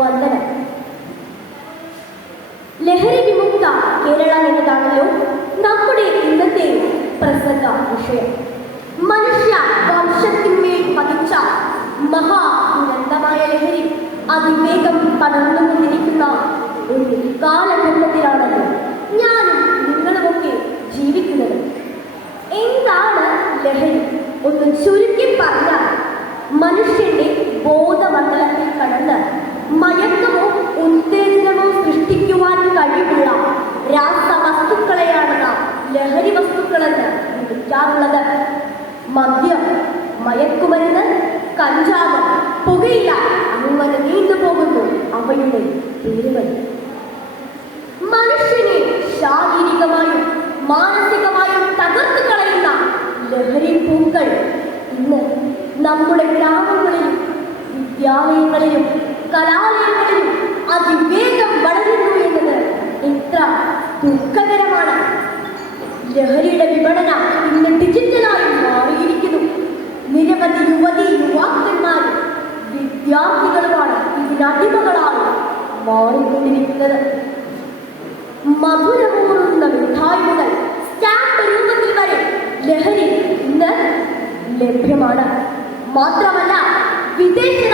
വന്ദനം ലഹരി വിമുക്ത കേരള എന്നതാണല്ലോ നമ്മുടെ ഇന്നത്തെ പ്രസംഗ വിഷയം. മനുഷ്യ വംശത്തിന്മേൽ പതിച്ച മഹാ ദുരന്തമായ ലഹരി അതിവേഗം പടർന്നുകൊണ്ടിരിക്കുന്ന ഒരു കാലഘട്ടത്തിലാണല്ലോ ഞാനും നിങ്ങളുമൊക്കെ ജീവിക്കുന്നത്. എന്താണ് ലഹരി? ഒന്ന് ചുരുക്കി പറഞ്ഞാൽ മനുഷ്യന്റെ ബോധമണ്ഡലത്തിൽ കടന്ന് മയക്കമോ ഉത്തേജനമോ സൃഷ്ടിക്കുവാൻ കഴിവുള്ള രാസവസ്തുക്കളെയാണ് നാം ലഹരി വസ്തുക്കളെന്ന് വിളിക്കാറുള്ളത്. മദ്യം മയക്കുമരുന്ന് കഞ്ചാവ് പുകയില അങ്ങനെ നീണ്ടുപോകുന്നു അവയുടെ പേരുകൾ. മനുഷ്യനെ ശാരീരികമായും മാനസികമായും തകർത്ത് കളയുന്ന ലഹരി പൂക്കൾ ഇന്ന് നമ്മുടെ ഗ്രാമങ്ങളിലും വിദ്യാലയങ്ങളിലും കലാലയങ്ങളിലും അതിവേഗം വളരുന്നു എന്നത് എത്ര ദുഃഖകരമാണ്. ലഹരിയുടെ വിപണന ഇന്ന് ഡിജിറ്റലായി മാറിയിരിക്കുന്നു. നിരവധി യുവതി യുവാക്കന്മാരും വിദ്യാർത്ഥികളുമാണ് ഇതിനടിമകളായി മാറിക്കൊണ്ടിരിക്കുന്നത്. മധുരമൂറുന്ന മിഠായി മുതൽ സ്റ്റാമ്പ് രൂപത്തിൽ വരെ ലഹരി ഇന്ന് ലഭ്യമാണ്. മാത്രമല്ല വിദേശ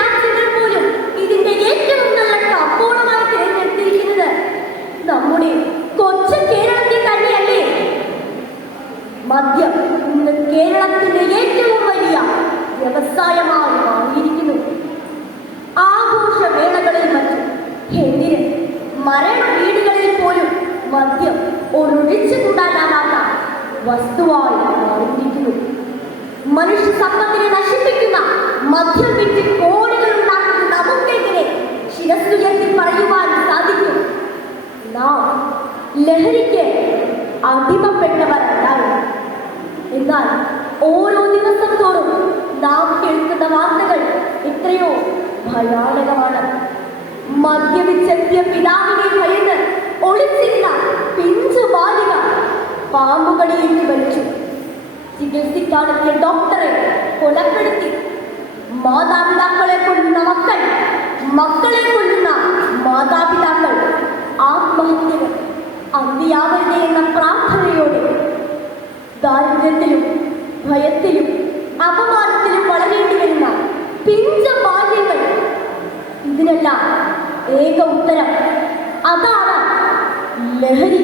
മദ്യം ഒരൊഴിച്ചു കൂടാനാവാത്ത വസ്തുവായി മാറിയിരിക്കുന്നു. മനുഷ്യ സമ്പത്തിനെ നശിപ്പിക്കുന്ന മദ്യം വിറ്റ് കോടികൾ ഉണ്ടാക്കുന്ന നമുക്കെങ്ങനെ ശിരസ്തുയർത്തി പറയുവാൻ സാധിക്കും? നാം ലഹരിക്ക് അടിമപ്പെട്ടവരല്ലായിരുന്നു എന്നാൽ ഓരോ ദിവസം തോറും നാം കേൾക്കുന്ന വാർത്തകൾ എത്രയോ ഭയാനകമാണ്. മദ്യപിച്ചെത്തിയ പിതാവിനെ ഭയന്ന് ഒളിച്ചിരുന്ന പിഞ്ചു ബാലിക പാമ്പുകളിലേക്ക് വലിച്ചു. ചികിത്സിക്കാനെത്തിയ ഡോക്ടറെ കൊലപ്പെടുത്തി. മാതാപിതാക്കളെ കൊല്ലുന്ന മക്കൾ മക്കളെ കൊല്ലുന്ന മാതാപിതാക്കൾ ആത്മഹത്യകൾ അന്ത്യാവരുതേ എന്ന പ്രാർത്ഥനയോടെ ദാരിദ്ര്യത്തിലും ഭയത്തിലും അപമാനത്തിലും വളരേണ്ടി വരുന്ന പിഞ്ച ബാല്യങ്ങൾ. ഇതിനെല്ലാം ഏക ഉത്തരം. അതാണ് ലഹരി.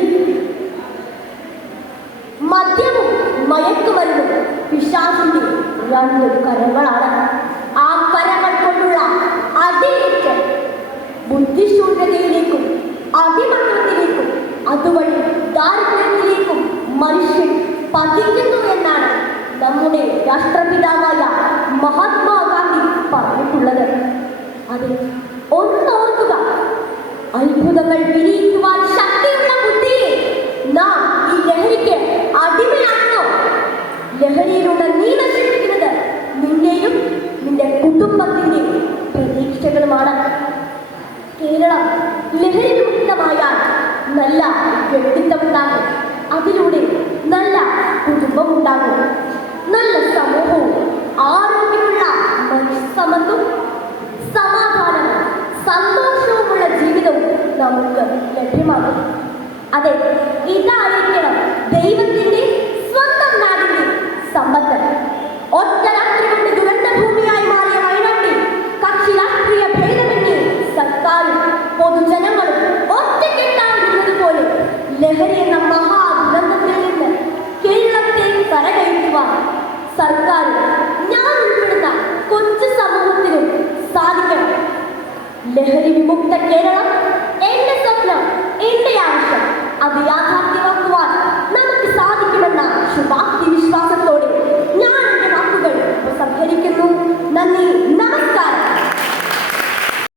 മദ്യവും മയക്കുമരുന്നും പിശാസിന്റെ രണ്ട് കരങ്ങളാണ്. ആ കരങ്ങൾ കൊണ്ടുള്ള അതിലേക്ക് ബുദ്ധിശൂന്യതയിലേക്കും അടിമത്തത്തിലേക്കും അതുവഴി ദാരിദ്ര്യത്തിലേക്കും മനുഷ്യൻ പതിക്കുന്നു എന്നാണ് നമ്മുടെ രാഷ്ട്രപിതാവായ മഹാത്മാഗാന്ധി പറഞ്ഞിട്ടുള്ളത്. അത് ഒന്നോർക്കുക അത്ഭുതങ്ങൾ വിരിയിക്കുവാൻ കേരളം ലഹരി മുക്തമായാൽ നല്ല വ്യക്തിത്വമുണ്ടാകും. അതിലൂടെ നല്ല കുടുംബമുണ്ടാകും. നല്ല സമൂഹവും ആരോഗ്യമുള്ള മനുഷ്യസമത്വം സമാധാനം സന്തോഷവുമുള്ള ജീവിതവും നമുക്ക് ലഭ്യമാകും. അതെ ഇതായിരിക്കണം ദൈവത്തിന്റെ ലഹരി എന്ന മഹാദുരന്തത്തിൽ നിന്ന് കേരളത്തെ കരകയറ്റുവാൻ സർക്കാർ ഞാൻ ഉൾപ്പെടുന്ന കൊച്ചു സമൂഹത്തിനും സാധിക്കണം. ലഹരി വിമുക്ത കേരളം എന്റെ സ്വപ്നം എന്റെ ആവശ്യം അത് യാഥാർത്ഥ്യമാക്കുവാൻ